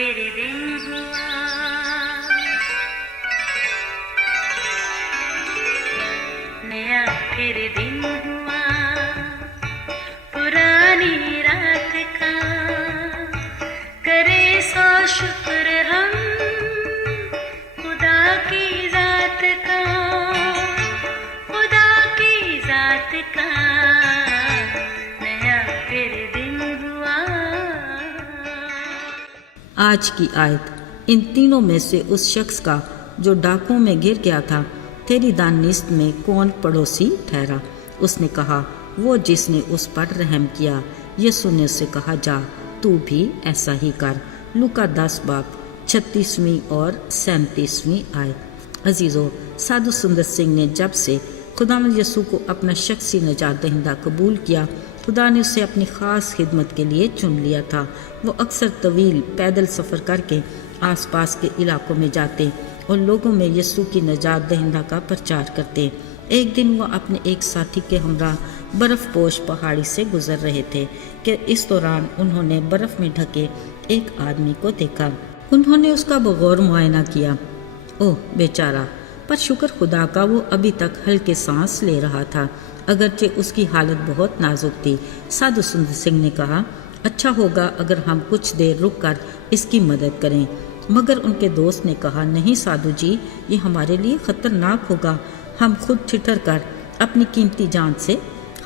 پھر دن ہوا، نیا پھر دن ہوا، پرانی رات کا کرے سو شکر ہم خدا کی ذات کا، خدا کی ذات کا نیا پھر دن ہوا۔ آج کی آیت ان تینوں میں سے اس شخص کا جو ڈاکوں میں گر گیا تھا تیری دانست میں کون پڑوسی ٹھہرا؟ اس نے کہا وہ جس نے اس پر رحم کیا۔ یسوع نے اسے کہا جا تو بھی ایسا ہی کر۔ لوکا 10 باب 36ویں اور 37ویں آیت۔ عزیزو، سادھو سندر سنگھ نے جب سے خداوند یسوع کو اپنا شخصی نجات دہندہ قبول کیا، خدا نے اسے اپنی خاص خدمت کے لیے چن لیا تھا۔ وہ اکثر طویل پیدل سفر کر کے آس پاس کے علاقوں میں جاتے اور لوگوں میں یسوع کی نجات دہندہ کا پرچار کرتے۔ ایک دن وہ اپنے ایک ساتھی کے ہمراہ برف پوش پہاڑی سے گزر رہے تھے کہ اس دوران انہوں نے برف میں ڈھکے ایک آدمی کو دیکھا۔ انہوں نے اس کا بغور معائنہ کیا۔ اوہ بیچارہ! پر شکر خدا کا وہ ابھی تک ہلکے سانس لے رہا تھا، اگرچہ اس کی حالت بہت نازک تھی۔ سادھو سندر سنگھ نے کہا اچھا ہوگا اگر ہم کچھ دیر رک کر اس کی مدد کریں، مگر ان کے دوست نے کہا نہیں سادھو جی، یہ ہمارے لیے خطرناک ہوگا، ہم خود ٹھٹر کر اپنی قیمتی جان سے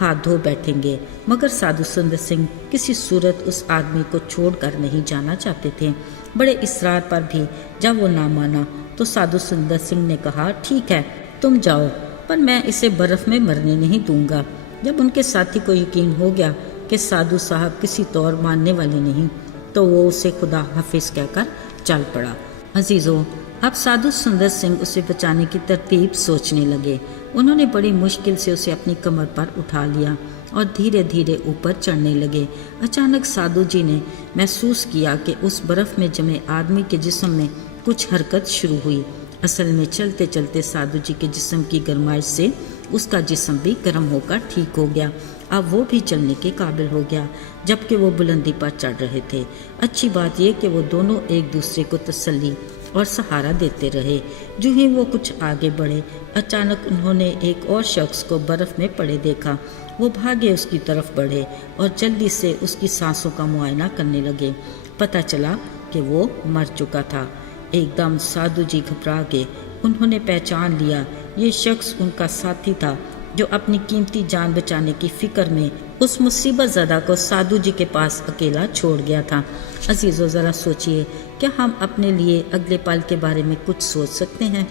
ہاتھ دھو بیٹھیں گے۔ مگر سادھو سندر سنگھ کسی صورت اس آدمی کو چھوڑ کر نہیں جانا چاہتے تھے۔ بڑے اصرار پر بھی جب وہ نہ مانا تو سادھو سندر سنگھ نے کہا ٹھیک ہے تم جاؤ، پر میں اسے برف میں مرنے نہیں دوں گا۔ جب ان کے ساتھی کو یقین ہو گیا کہ سادھو صاحب کسی طور ماننے والے نہیں تو وہ اسے خدا حافظ کہہ کر چل پڑا۔ عزیزو، اب سادھو سندر سنگھ اسے بچانے کی ترتیب سوچنے لگے۔ انہوں نے بڑی مشکل سے اسے اپنی کمر پر اٹھا لیا اور دھیرے دھیرے اوپر چڑھنے لگے۔ اچانک سادھو جی نے محسوس کیا کہ اس برف میں جمے آدمی کے جسم میں کچھ حرکت شروع ہوئی۔ اصل میں چلتے چلتے سادھو جی کے جسم کی گرمائش سے اس کا جسم بھی گرم ہو کر ٹھیک ہو گیا۔ اب وہ بھی چلنے کے قابل ہو گیا جبکہ وہ بلندی پر چڑھ رہے تھے۔ اچھی بات یہ کہ وہ دونوں ایک دوسرے کو تسلی اور سہارا دیتے رہے۔ جو ہی وہ کچھ آگے بڑھے، اچانک انہوں نے ایک اور شخص کو برف میں پڑے دیکھا۔ وہ بھاگے اس کی طرف بڑھے اور جلدی سے اس کی سانسوں کا معائنہ کرنے لگے۔ پتہ چلا کہ وہ مر چکا تھا۔ ایک دم سادھو جی گھبرا گئے۔ انہوں نے پہچان لیا یہ شخص ان کا ساتھی تھا جو اپنی قیمتی جان بچانے کی فکر میں اس مصیبت زدہ کو سادھو جی کے پاس اکیلا چھوڑ گیا تھا۔ عزیزو، ذرا سوچئے، کیا ہم اپنے لیے اگلے پل کے بارے میں کچھ سوچ سکتے ہیں؟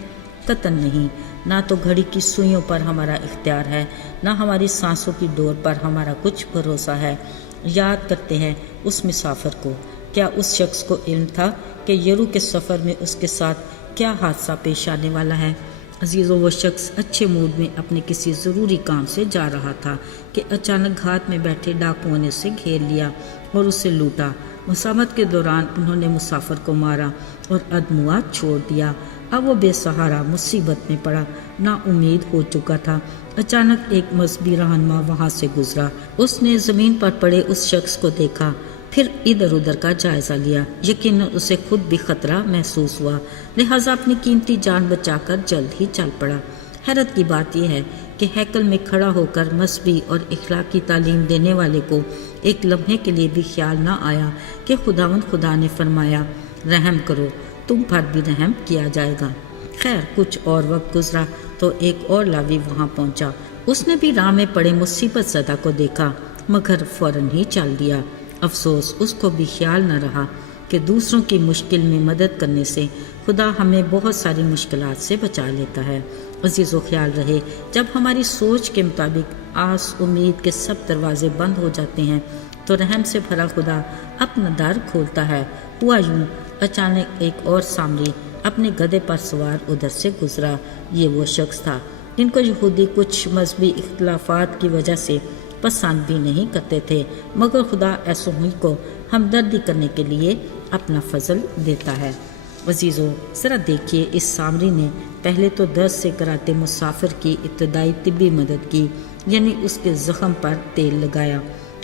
قطعاً نہیں۔ نہ تو گھڑی کی سوئیوں پر ہمارا اختیار ہے، نہ ہماری سانسوں کی ڈور پر ہمارا کچھ بھروسہ ہے۔ یاد کرتے ہیں اس مسافر کو۔ کیا اس شخص کو علم تھا کہ یرو کے سفر میں اس کے ساتھ کیا حادثہ پیش آنے والا ہے؟ عزیزو، وہ شخص اچھے موڈ میں اپنے کسی ضروری کام سے جا رہا تھا کہ اچانک گھات میں بیٹھے ڈاکوؤں نے اسے گھیر لیا اور اسے لوٹا۔ مسافت کے دوران انہوں نے مسافر کو مارا اور ادموا چھوڑ دیا۔ اب وہ بے سہارا مصیبت میں پڑا، نا امید ہو چکا تھا۔ اچانک ایک مذہبی رہنما وہاں سے گزرا۔ اس نے زمین پر پڑے اس شخص کو دیکھا، پھر ادھر ادھر کا جائزہ لیا۔ یقیناً اسے خود بھی خطرہ محسوس ہوا، لہٰذا اپنی قیمتی جان بچا کر جلد ہی چل پڑا۔ حیرت کی بات یہ ہے کہ ہیکل میں کھڑا ہو کر مذہبی اور اخلاقی تعلیم دینے والے کو ایک لمحے کے لیے بھی خیال نہ آیا کہ خداوند خدا نے فرمایا رحم کرو، تم پر بھی رحم کیا جائے گا۔ خیر، کچھ اور وقت گزرا تو ایک اور لاوی وہاں پہنچا۔ اس نے بھی راہ میں پڑے مصیبت زدہ کو دیکھا مگر فوراً ہی چل دیا۔ افسوس، اس کو بھی خیال نہ رہا کہ دوسروں کی مشکل میں مدد کرنے سے خدا ہمیں بہت ساری مشکلات سے بچا لیتا ہے۔ عزیزو، خیال رہے جب ہماری سوچ کے مطابق آس امید کے سب دروازے بند ہو جاتے ہیں تو رحم سے بھرا خدا اپنا در کھولتا ہے۔ ہوا یوں، اچانک ایک اور سامری اپنے گدھے پر سوار ادھر سے گزرا۔ یہ وہ شخص تھا جن کو یہودی کچھ مذہبی اختلافات کی وجہ سے پسند بھی نہیں کرتے تھے، مگر خدا ایسوں ہی کو ہمدردی کرنے کے لیے اپنا فضل دیتا ہے۔ عزیزو، ذرا دیکھیے، اس سامری نے پہلے تو درد سے کراتے مسافر کی ابتدائی طبی مدد کی، یعنی اس کے زخم پر تیل لگایا۔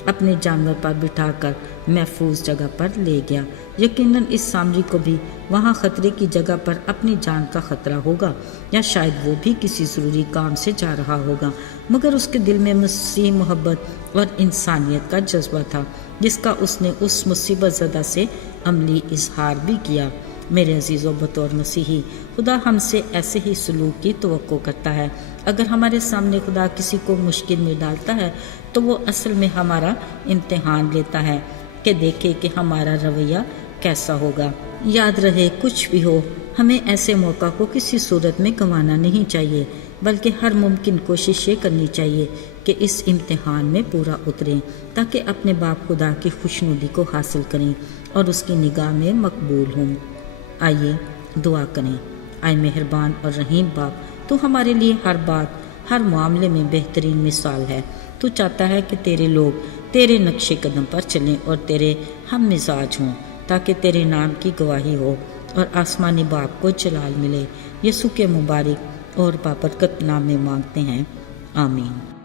اپنے جانور پر بٹھا کر محفوظ جگہ پر لے گیا۔ یقیناً اس سامری کو بھی وہاں خطرے کی جگہ پر اپنی جان کا خطرہ ہوگا، یا شاید وہ بھی کسی ضروری کام سے جا رہا ہوگا، مگر اس کے دل میں مسیح محبت اور انسانیت کا جذبہ تھا، جس کا اس نے اس مصیبت زدہ سے عملی اظہار بھی کیا۔ میرے عزیزوں، بطور مسیحی خدا ہم سے ایسے ہی سلوک کی توقع کرتا ہے۔ اگر ہمارے سامنے خدا کسی کو مشکل میں ڈالتا ہے تو وہ اصل میں ہمارا امتحان لیتا ہے کہ دیکھے کہ ہمارا رویہ کیسا ہوگا۔ یاد رہے، کچھ بھی ہو، ہمیں ایسے موقع کو کسی صورت میں گنوانا نہیں چاہیے، بلکہ ہر ممکن کوشش یہ کرنی چاہیے کہ اس امتحان میں پورا اتریں، تاکہ اپنے باپ خدا کی خوشنودی کو حاصل کریں اور اس کی نگاہ میں مقبول ہوں۔ آئیے دعا کریں۔ آئے مہربان اور رحیم باپ، تو ہمارے لیے ہر بات، ہر معاملے میں بہترین مثال ہے۔ تو چاہتا ہے کہ تیرے لوگ تیرے نقش قدم پر چلیں اور تیرے ہم مزاج ہوں، تاکہ تیرے نام کی گواہی ہو اور آسمانی باپ کو جلال ملے۔ یسوع کے مبارک اور بابرکت نام میں مانگتے ہیں، آمین۔